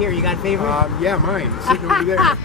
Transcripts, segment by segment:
here? You got a favorite? Yeah, mine. Sitting over there.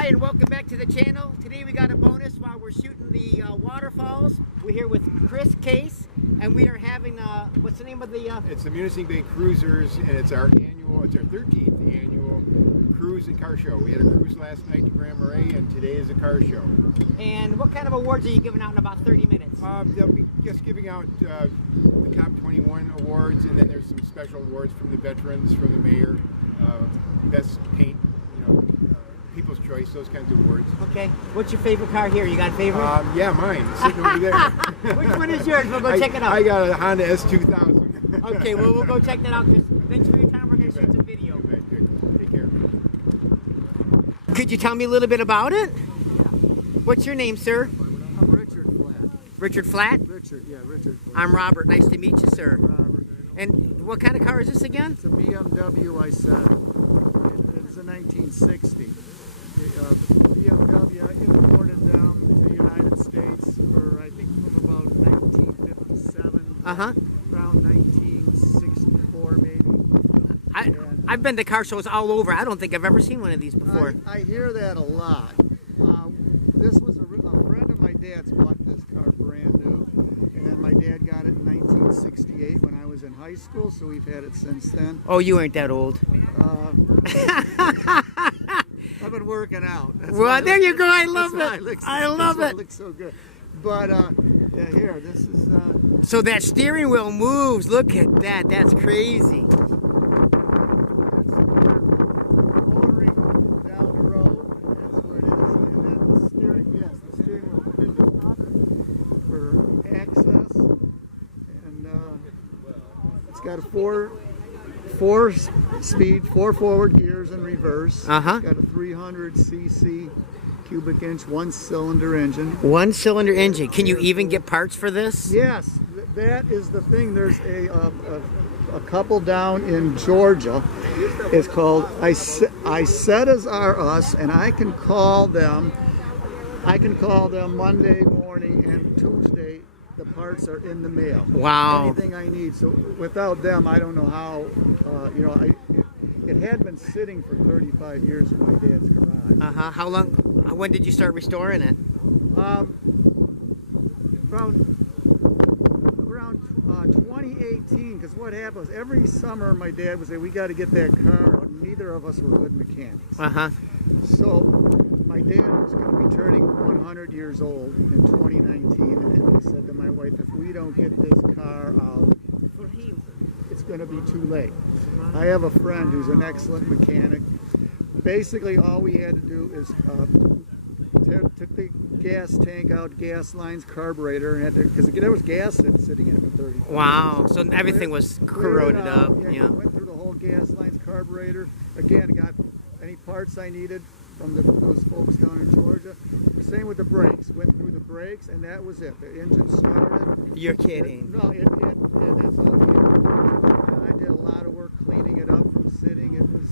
And welcome back to the channel. Today we got a bonus while we're shooting the waterfalls. We're here with Chris Case, and we are having what's the name of the? It's the Munising Bay Cruisers, and it's our 13th annual cruise and car show. We had a cruise last night to Grand Marais, and today is a car show. And what kind of awards are you giving out in about 30 minutes? They'll be just giving out the top 21 awards, and then there's some special awards from the veterans, from the mayor, best paint, people's choice, those kinds of awards. Okay. What's your favorite car here? You got a favorite? Yeah, mine. Sitting over there. Which one is yours? We'll go check it out. I got a Honda S2000. Okay, well, we'll go check that out. Thanks for your time. We're going to shoot some video. Okay, good. Take care. Could you tell me a little bit about it? What's your name, sir? I'm Richard Flatt. Richard Flatt? Richard Flatt. I'm Robert. Nice to meet you, sir. Robert. And what kind of car is this again? It's a BMW i7. It's a 1960. BMW, I imported them to the United States for, I think, from about 1957. Around 1964, maybe. I've been to car shows all over. I don't think I've ever seen one of these before. I hear that a lot. This was a friend of my dad's bought this car brand new, and then my dad got it in 1968 when I was in high school, so we've had it since then. Oh, you ain't that old. I've been working out. Well, there you go. I love it. I love it. It looks so good. But yeah, here, this is. So that steering wheel moves. Look at that. That's crazy. Got a four-speed, 4 forward gears in reverse. Got a 300cc cubic inch, 1-cylinder engine. 1-cylinder engine. Can you even get parts for this? Yes, that is the thing. There's a couple down in Georgia. It's called Isetas R Us, and I can call them. Monday morning and Tuesday. The parts are in the mail. Wow. Anything I need. So without them, I don't know how. It had been sitting for 35 years in my dad's garage. How long? When did you start restoring it? Around 2018. Because what happened was every summer my dad would say, "We got to get that car." And neither of us were good mechanics. So my dad was going to be turning 100 years old in 2019, and he said to my wife, "If we don't get this car out, it's going to be too late." I have a friend who's an excellent mechanic. Basically, all we had to do is took the gas tank out, gas lines, carburetor, and because there was gas sitting in it for 30. Wow. So everything was corroded up. Yeah. Went through the whole gas lines, carburetor. Again, got any parts I needed from those folks down in Georgia. Same with the brakes. Went through the brakes, and that was it. The engine started. You're kidding. No, that's all. I did a lot of work cleaning it up from sitting. It was,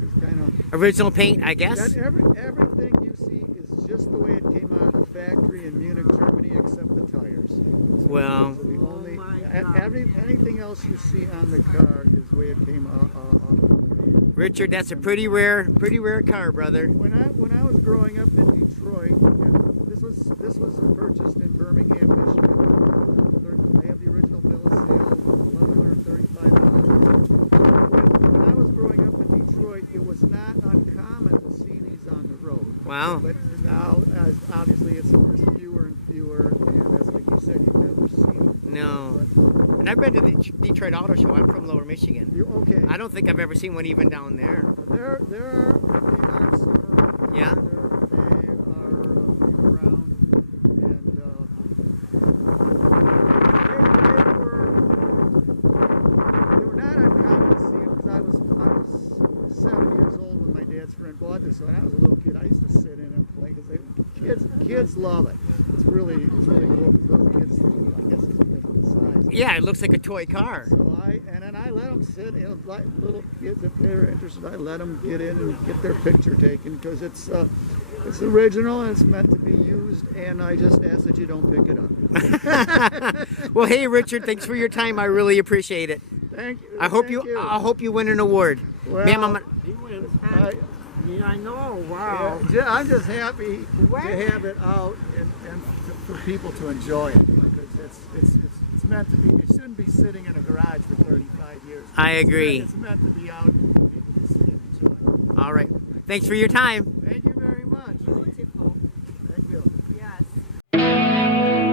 just kind of Original paint, I guess. Everything you see is just the way it came out of the factory in Munich, Germany, except the tires. Well. Anything else you see on the car is the way it came out. Richard, that's a pretty rare car, brother. When I was growing up in Detroit, this was purchased in Birmingham, Michigan. They have the original bill of sale, $135. When I was growing up in Detroit, it was not uncommon to see these on the road. Wow. But now, obviously, it's fewer and fewer, and that's like you said, you've never seen it. No. And I've been to the Detroit Auto Show. I'm from Lower Michigan. Okay. I don't think I've ever seen one even down there. There are some. Yeah. kids love it. It's really good. It's Yeah, it looks like a toy car. so I let them sit. Like little kids, if they're interested, I let them get in and get their picture taken because it's original and it's meant to be used. And I just ask that you don't pick it up. Well, hey, Richard, thanks for your time. I really appreciate it. Thank you. I hope Thank you. I hope you win an award. Well, Ma'am, Yeah, I know. Wow. yeah, I'm just happy to have it out and for people to enjoy it because it's meant to be. It shouldn't be sitting in a garage for 35 years. I agree. It's meant to be out and for people to see and enjoy. All right. Thanks for your time. Thank you very much. Beautiful. Thank you. Yes.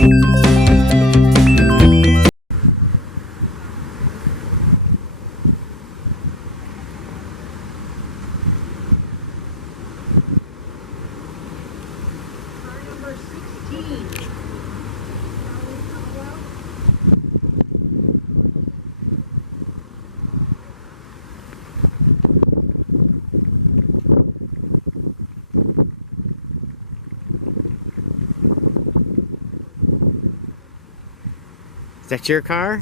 Number 16. Is that your car?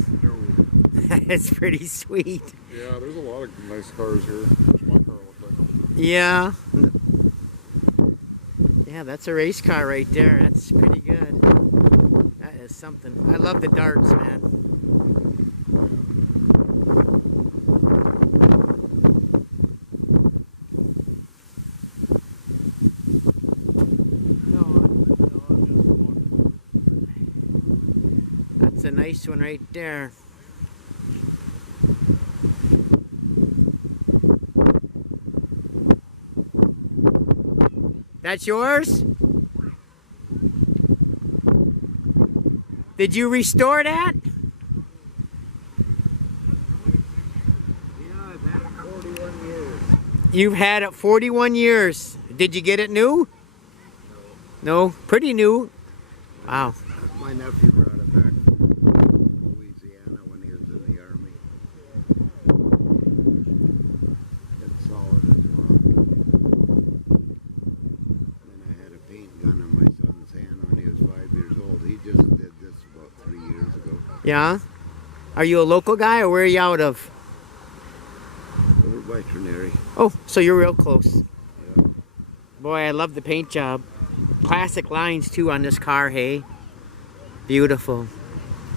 It's pretty sweet. Yeah, there's a lot of nice cars here. There's my car looks like. Yeah. Yeah, that's a race car right there. That's pretty good. That is something. I love the darts, man. That's a nice one right there. That's yours? Did you restore that? Yeah, I've had it 41 years. You've had it 41 years. Did you get it new? No, pretty new. Wow. My nephew brought it back from Louisiana when he was in the army. It's solid as rock. Then I had a paint gun in my son's hand when he was 5 years old. He just did this about 3 years ago. Yeah? Are you a local guy or where are you out of? Over by Trinary. Oh, so you're real close. Yeah. Boy, I love the paint job. Classic lines too on this car, hey? Beautiful.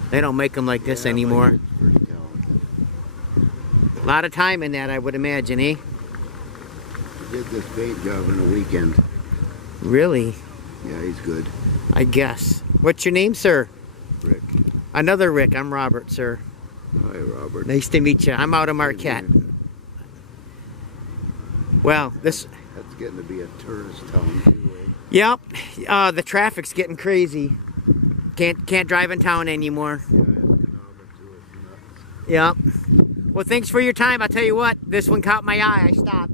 They don't make them like this anymore. Pretty talented. A lot of time in that, I would imagine, eh? He did this paint job in a weekend. Really? Yeah, he's good. I guess. What's your name, sir? Rick. Another Rick. I'm Robert, sir. Hi, Robert. Nice to meet you. I'm out of Marquette. Well, this... That's getting to be a tourist town too, Yep. The traffic's getting crazy. Can't drive in town anymore. Yep. Well, thanks for your time. I'll tell you what, this one caught my eye. I stopped.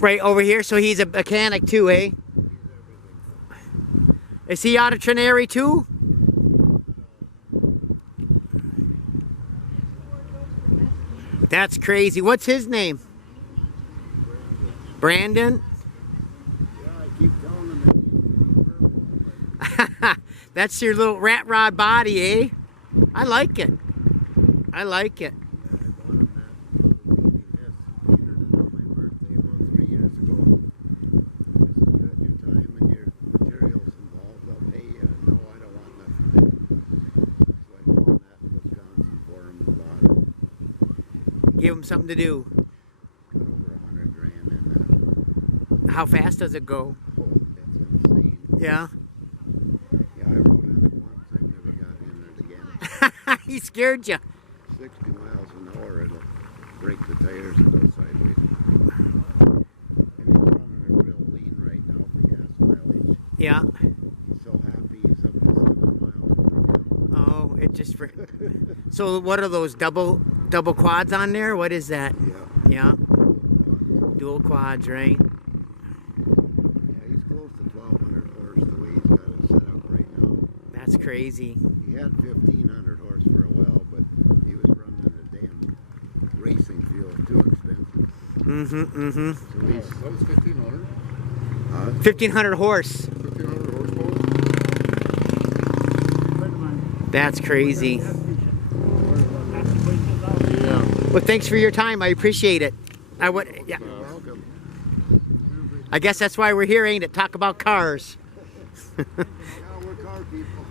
Right over here, so he's a mechanic too, eh? Is he out of Trinary too? That's crazy. What's his name? Brandon? That's your little rat rod body, eh? I like it. I like it. Give him something to do. How fast does it go? Yeah. He scared you. 60 miles an hour, it'll break the tires and go sideways. And he's running a real lean right now for gas mileage. Yeah. He's so happy he's up to 7 miles. Oh, it just. So what are those double quads on there? What is that? Yeah. Yeah. Dual quads, right? Yeah, he's close to 1,200 horse the way he's got it set up right now. That's crazy. He had 1,500 horse for a while, but he was running the damn racing field too expensive. Mm-hmm. So That was 1,500. 1,500 horse. 1,500 horsepower. That's crazy. Yeah. Well, thanks for your time. I appreciate it. I would. Yeah. welcome. I guess that's why we're here, ain't it? Talk about cars. Yeah, we're car people.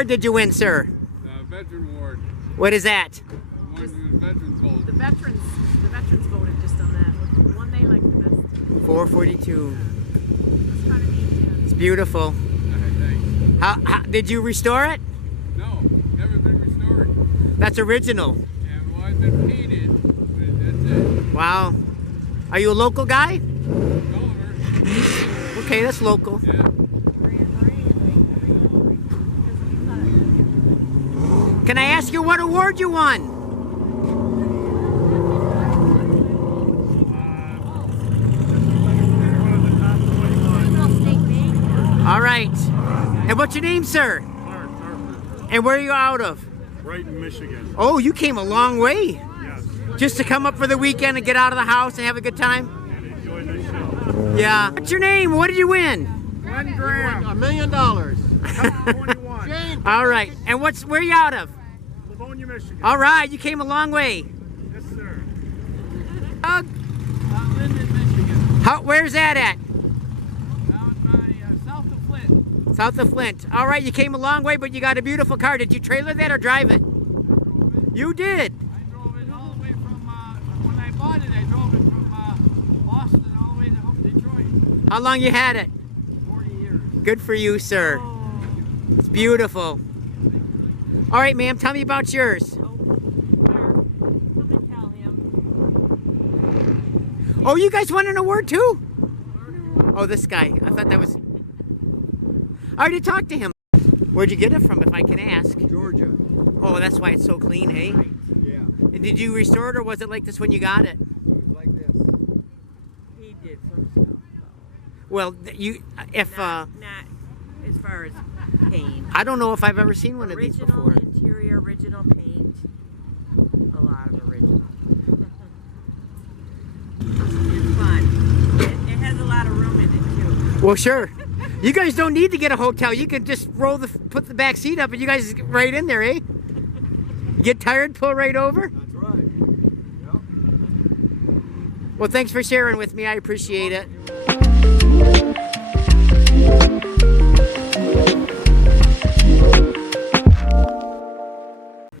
award did you win, sir? Veteran Award. What is that? One of the veterans vote. The veterans voted just on that. One they like the best. 442. It's kind of neat too. It's beautiful. Thanks. How did you restore it? No, never been restored. That's original. And well, I've been painted, but that's it. Wow. Are you a local guy? Gulliver. Okay, that's local. Yeah. Can I ask you what award you won? All right. And what's your name, sir? And where are you out of? Right in Michigan. Oh, you came a long way. Yes. Just to come up for the weekend and get out of the house and have a good time? And enjoy the show. Yeah. What's your name? What did you win? $1 grand. $1 million. Cup 21. All right. And where are you out of? Livonia, Michigan. All right. You came a long way. Yes, sir. Linden, Michigan. Where's that at? Down by south of Flint. South of Flint. All right. You came a long way, but you got a beautiful car. Did you trailer that or drive it? You did. I drove it all the way from, when I bought it, I drove it from Boston all the way to Detroit. How long you had it? 40 years. Good for you, sir. It's beautiful. All right, ma'am. Tell me about yours. Oh, you guys won an award too? Oh, this guy. I thought that was... I already talked to him. Where'd you get it from, if I can ask? Georgia. Oh, that's why it's so clean, eh? Yeah. And did you restore it, or was it like this when you got it? Like this. He did some stuff. Well, if Not as far as paint. I don't know if I've ever seen one of these Original before. interior, original paint. A lot of original. It's fun. It has a lot of room in it too. Well, sure. You guys don't need to get a hotel. You can just put the back seat up, and you guys get right in there, eh? Get tired, pull right over. That's right. Yep. Well, thanks for sharing with me. I appreciate it.